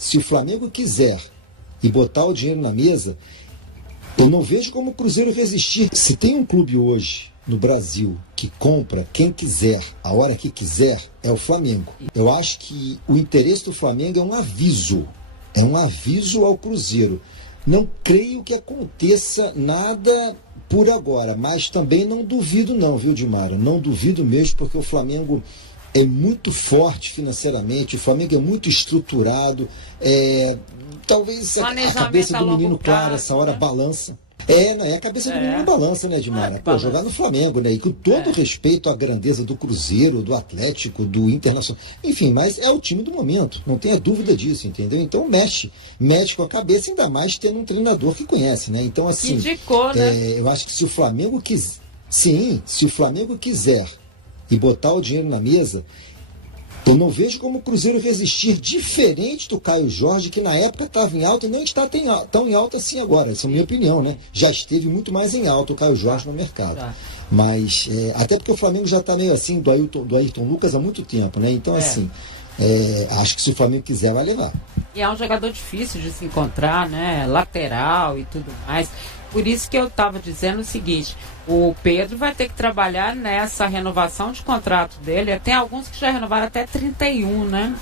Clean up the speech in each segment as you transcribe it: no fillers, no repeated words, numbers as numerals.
Se o Flamengo quiser e botar o dinheiro na mesa, eu não vejo como o Cruzeiro resistir. Se tem um clube hoje no Brasil que compra quem quiser, a hora que quiser, é o Flamengo. Eu acho que o interesse do Flamengo é um aviso ao Cruzeiro. Não creio que aconteça nada por agora, mas também não duvido não, viu, Dimara? Não duvido mesmo, porque o Flamengo é muito forte financeiramente, o Flamengo é muito estruturado, talvez a cabeça do menino, claro, essa hora balança. A cabeça do menino balança, né, Dimara? Jogar no Flamengo, né? E com todo respeito à grandeza do Cruzeiro, do Atlético, do Internacional. Enfim, mas é o time do momento, não tenha dúvida disso, entendeu? Então mexe com a cabeça, ainda mais tendo um treinador que conhece, né? Então, assim, indicou, né? Eu acho que se o Flamengo quiser e botar o dinheiro na mesa, eu não vejo como o Cruzeiro resistir, diferente do Caio Jorge, que na época estava em alta e nem está tão em alta assim agora. Essa é a minha opinião, né? Já esteve muito mais em alta o Caio Jorge no mercado. Mas, até porque o Flamengo já está meio assim do Ayrton Lucas há muito tempo, né? Então, assim, acho que se o Flamengo quiser, vai levar. E é um jogador difícil de se encontrar, né? Lateral e tudo mais. Por isso que eu estava dizendo o seguinte, o Pedro vai ter que trabalhar nessa renovação de contrato dele. Tem alguns que já renovaram até 31, né?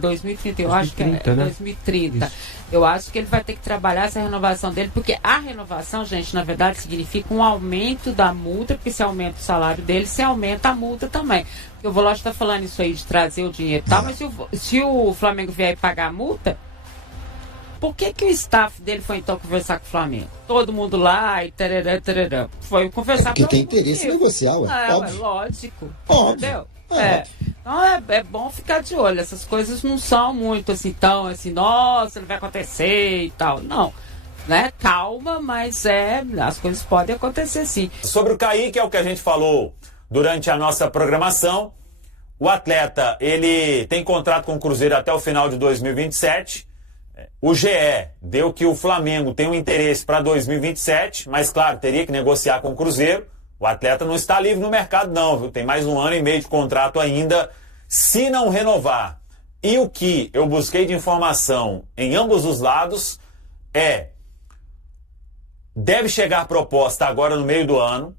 2030, eu acho que é 2030. Isso. Eu acho que ele vai ter que trabalhar essa renovação dele, porque a renovação, gente, na verdade significa um aumento da multa, porque se aumenta o salário dele, se aumenta a multa também. Porque o Veloso está falando isso aí de trazer o dinheiro e tal, mas se o Flamengo vier pagar a multa, por que o staff dele foi então conversar com o Flamengo? Todo mundo lá e tarará. Foi conversar com o Flamengo. Porque tem interesse negocial, óbvio. Lógico. Óbvio. Entendeu? Então é bom ficar de olho. Essas coisas não são muito assim, tão assim, nossa, não vai acontecer e tal. Não. Né? Calma, mas as coisas podem acontecer sim. Sobre o Kaique, é o que a gente falou durante a nossa programação. O atleta, ele tem contrato com o Cruzeiro até o final de 2027. O GE deu que o Flamengo tem um interesse para 2027, mas claro, teria que negociar com o Cruzeiro. O atleta não está livre no mercado não, viu? Tem mais 1 ano e meio de contrato ainda, se não renovar. E o que eu busquei de informação em ambos os lados deve chegar proposta agora no meio do ano.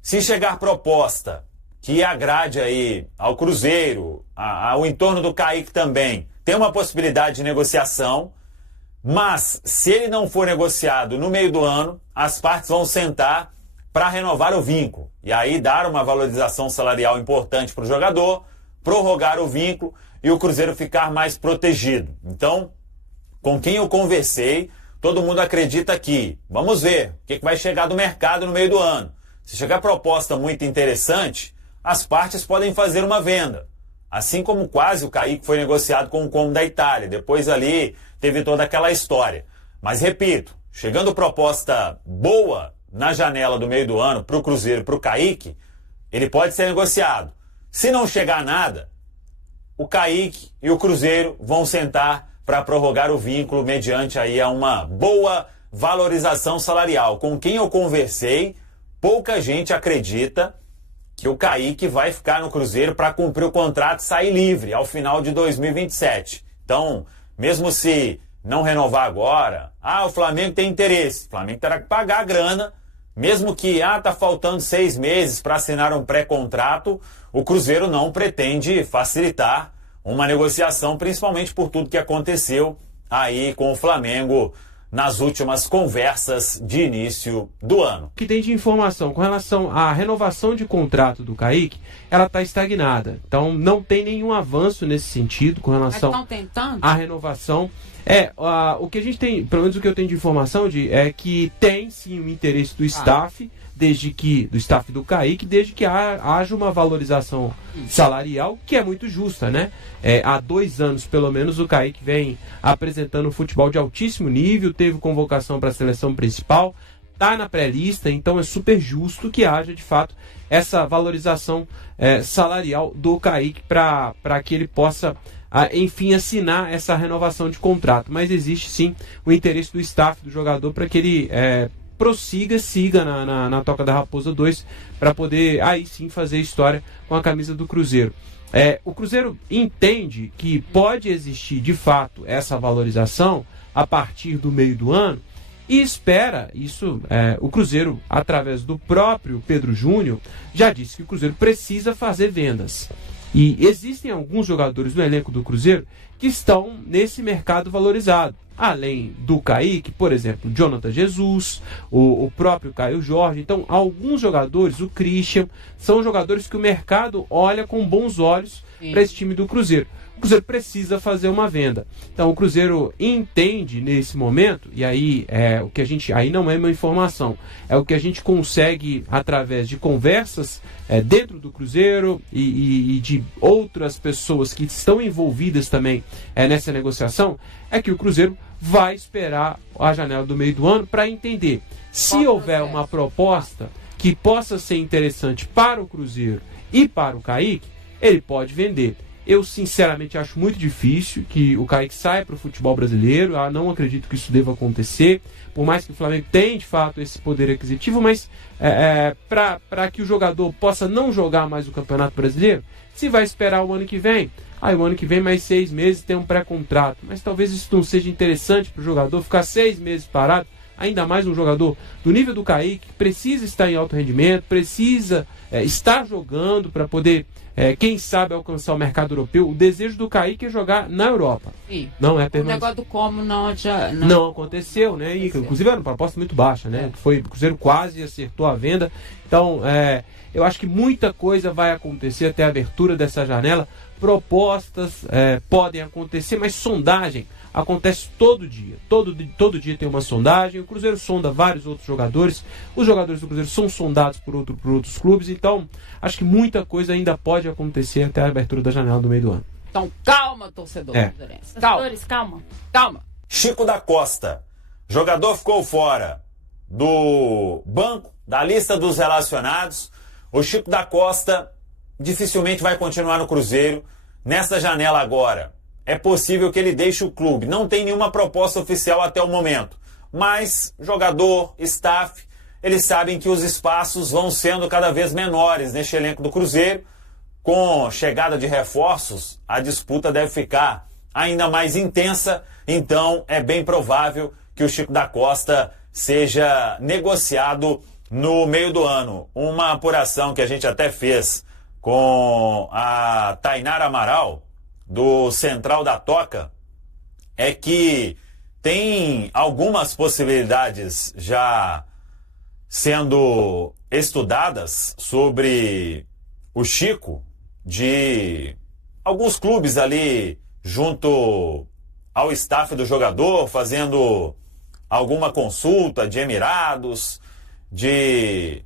Se chegar proposta que agrade aí ao Cruzeiro, ao entorno do Kaique também, tem uma possibilidade de negociação, mas se ele não for negociado no meio do ano, as partes vão sentar para renovar o vínculo. E aí dar uma valorização salarial importante para o jogador, prorrogar o vínculo e o Cruzeiro ficar mais protegido. Então, com quem eu conversei, todo mundo acredita que, vamos ver, o que vai chegar do mercado no meio do ano. Se chegar proposta muito interessante, as partes podem fazer uma venda. Assim como quase o Kaique foi negociado com o Como da Itália. Depois ali teve toda aquela história. Mas repito, chegando proposta boa na janela do meio do ano para o Cruzeiro e para o Kaique, ele pode ser negociado. Se não chegar nada, o Kaique e o Cruzeiro vão sentar para prorrogar o vínculo mediante aí a uma boa valorização salarial. Com quem eu conversei, pouca gente acredita que o Kaique vai ficar no Cruzeiro para cumprir o contrato e sair livre ao final de 2027. Então, mesmo se não renovar agora, o Flamengo tem interesse, o Flamengo terá que pagar a grana, mesmo que tá faltando 6 meses para assinar um pré-contrato, o Cruzeiro não pretende facilitar uma negociação, principalmente por tudo que aconteceu aí com o Flamengo nas últimas conversas de início do ano. O que tem de informação com relação à renovação de contrato do Kaique, ela está estagnada. Então não tem nenhum avanço nesse sentido com relação à renovação. O que a gente tem, pelo menos o que eu tenho de informação é que tem sim o interesse do staff, do staff do Kaique, desde que haja uma valorização salarial que é muito justa, né? Há 2 anos, pelo menos, o Kaique vem apresentando futebol de altíssimo nível, teve convocação para a seleção principal, está na pré-lista, então é super justo que haja, de fato, essa valorização salarial do Kaique para que ele possa, enfim, assinar essa renovação de contrato. Mas existe, sim, o interesse do staff do jogador para que ele siga na Toca da Raposa 2, para poder aí sim fazer história com a camisa do Cruzeiro. O Cruzeiro entende que pode existir, de fato, essa valorização a partir do meio do ano e espera isso. O Cruzeiro, através do próprio Pedro Júnior, já disse que o Cruzeiro precisa fazer vendas. E existem alguns jogadores no elenco do Cruzeiro que estão nesse mercado valorizado. Além do Kaique, por exemplo, Jonathan Jesus, o próprio Caio Jorge. Então, alguns jogadores, o Christian, são jogadores que o mercado olha com bons olhos para esse time do Cruzeiro. O Cruzeiro precisa fazer uma venda. Então, o Cruzeiro entende nesse momento, e aí o que a gente, aí não é uma informação, é o que a gente consegue através de conversas dentro do Cruzeiro e de outras pessoas que estão envolvidas também nessa negociação, é que o Cruzeiro vai esperar a janela do meio do ano para entender se houver uma proposta que possa ser interessante para o Cruzeiro e para o Kaique, ele pode vender. Eu sinceramente acho muito difícil que o Kaique saia para o futebol brasileiro. Eu não acredito que isso deva acontecer, por mais que o Flamengo tenha de fato esse poder aquisitivo, mas para que o jogador possa não jogar mais o Campeonato Brasileiro, se vai esperar o ano que vem, o ano que vem mais 6 meses tem um pré-contrato, mas talvez isso não seja interessante para o jogador ficar 6 meses parado, ainda mais um jogador do nível do Kaique, que precisa estar em alto rendimento, precisa estar jogando para poder, quem sabe, alcançar o mercado europeu. O desejo do Kaique é jogar na Europa. Sim. Não é permanente. O negócio do como não aconteceu, né? E, inclusive era uma proposta muito baixa, né? O Cruzeiro quase acertou a venda. Então, eu acho que muita coisa vai acontecer até a abertura dessa janela. Propostas podem acontecer, mas sondagem acontece todo dia. Todo dia tem uma sondagem. O Cruzeiro sonda vários outros jogadores. Os jogadores do Cruzeiro são sondados por outros clubes. Então, acho que muita coisa ainda pode acontecer até a abertura da janela do meio do ano. Então, calma, torcedor. Torcedores, calma. Chico da Costa. Jogador ficou fora do banco, da lista dos relacionados. O Chico da Costa dificilmente vai continuar no Cruzeiro nesta janela agora. É possível que ele deixe o clube. Não tem nenhuma proposta oficial até o momento. Mas jogador, staff, eles sabem que os espaços vão sendo cada vez menores neste elenco do Cruzeiro. Com chegada de reforços, a disputa deve ficar ainda mais intensa. Então é bem provável que o Chico da Costa seja negociado no meio do ano. Uma apuração que a gente até fez com a Tainara Amaral, do Central da Toca, é que tem algumas possibilidades já sendo estudadas sobre o Chico, de alguns clubes ali junto ao staff do jogador, fazendo alguma consulta de Emirados,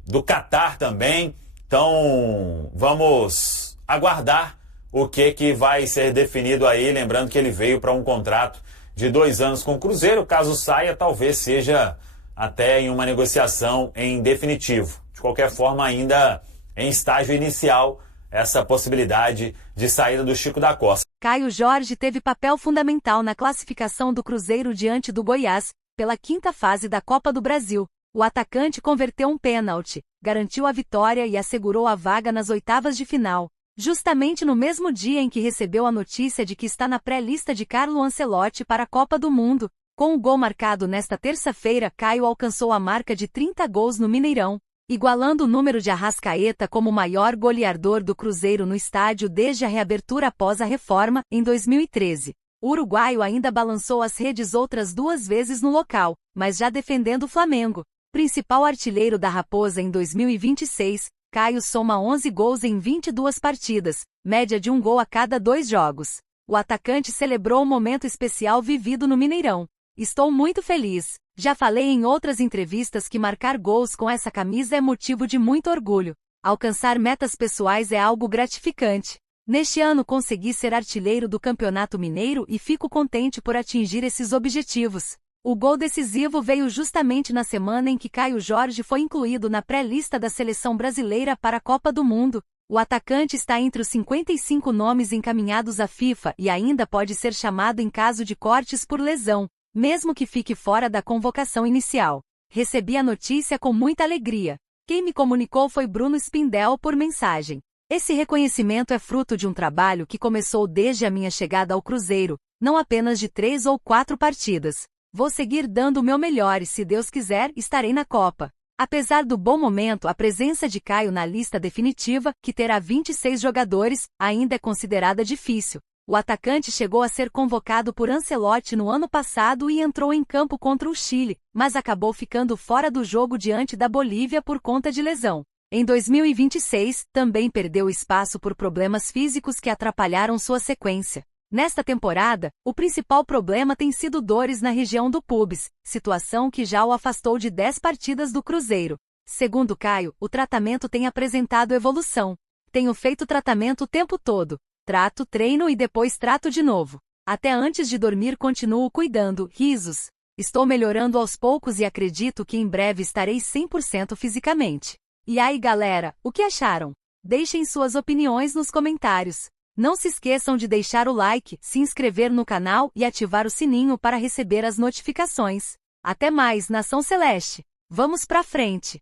do Catar também. Então vamos aguardar o que vai ser definido aí, lembrando que ele veio para um contrato de 2 anos com o Cruzeiro. Caso saia, talvez seja até em uma negociação em definitivo. De qualquer forma, ainda em estágio inicial, essa possibilidade de saída do Chico da Costa. Caio Jorge teve papel fundamental na classificação do Cruzeiro diante do Goiás, pela 5ª fase da Copa do Brasil. O atacante converteu um pênalti, garantiu a vitória e assegurou a vaga nas oitavas de final. Justamente no mesmo dia em que recebeu a notícia de que está na pré-lista de Carlo Ancelotti para a Copa do Mundo. Com o gol marcado nesta terça-feira, Caio alcançou a marca de 30 gols no Mineirão, igualando o número de Arrascaeta como o maior goleador do Cruzeiro no estádio desde a reabertura após a reforma, em 2013. O uruguaio ainda balançou as redes outras 2 vezes no local, mas já defendendo o Flamengo. Principal artilheiro da Raposa em 2026, Caio soma 11 gols em 22 partidas, média de 1 gol a cada 2 jogos. O atacante celebrou o momento especial vivido no Mineirão. Estou muito feliz. Já falei em outras entrevistas que marcar gols com essa camisa é motivo de muito orgulho. Alcançar metas pessoais é algo gratificante. Neste ano consegui ser artilheiro do Campeonato Mineiro e fico contente por atingir esses objetivos. O gol decisivo veio justamente na semana em que Caio Jorge foi incluído na pré-lista da seleção brasileira para a Copa do Mundo. O atacante está entre os 55 nomes encaminhados à FIFA e ainda pode ser chamado em caso de cortes por lesão, mesmo que fique fora da convocação inicial. Recebi a notícia com muita alegria. Quem me comunicou foi Bruno Spindel por mensagem. Esse reconhecimento é fruto de um trabalho que começou desde a minha chegada ao Cruzeiro, não apenas de 3 ou 4 partidas. Vou seguir dando o meu melhor e, se Deus quiser, estarei na Copa. Apesar do bom momento, a presença de Caio na lista definitiva, que terá 26 jogadores, ainda é considerada difícil. O atacante chegou a ser convocado por Ancelotti no ano passado e entrou em campo contra o Chile, mas acabou ficando fora do jogo diante da Bolívia por conta de lesão. Em 2026, também perdeu espaço por problemas físicos que atrapalharam sua sequência. Nesta temporada, o principal problema tem sido dores na região do pubis, situação que já o afastou de 10 partidas do Cruzeiro. Segundo Caio, o tratamento tem apresentado evolução. Tenho feito tratamento o tempo todo. Trato, treino e depois trato de novo. Até antes de dormir continuo cuidando, risos. Estou melhorando aos poucos e acredito que em breve estarei 100% fisicamente. E aí galera, o que acharam? Deixem suas opiniões nos comentários. Não se esqueçam de deixar o like, se inscrever no canal e ativar o sininho para receber as notificações. Até mais, Nação Celeste! Vamos pra frente!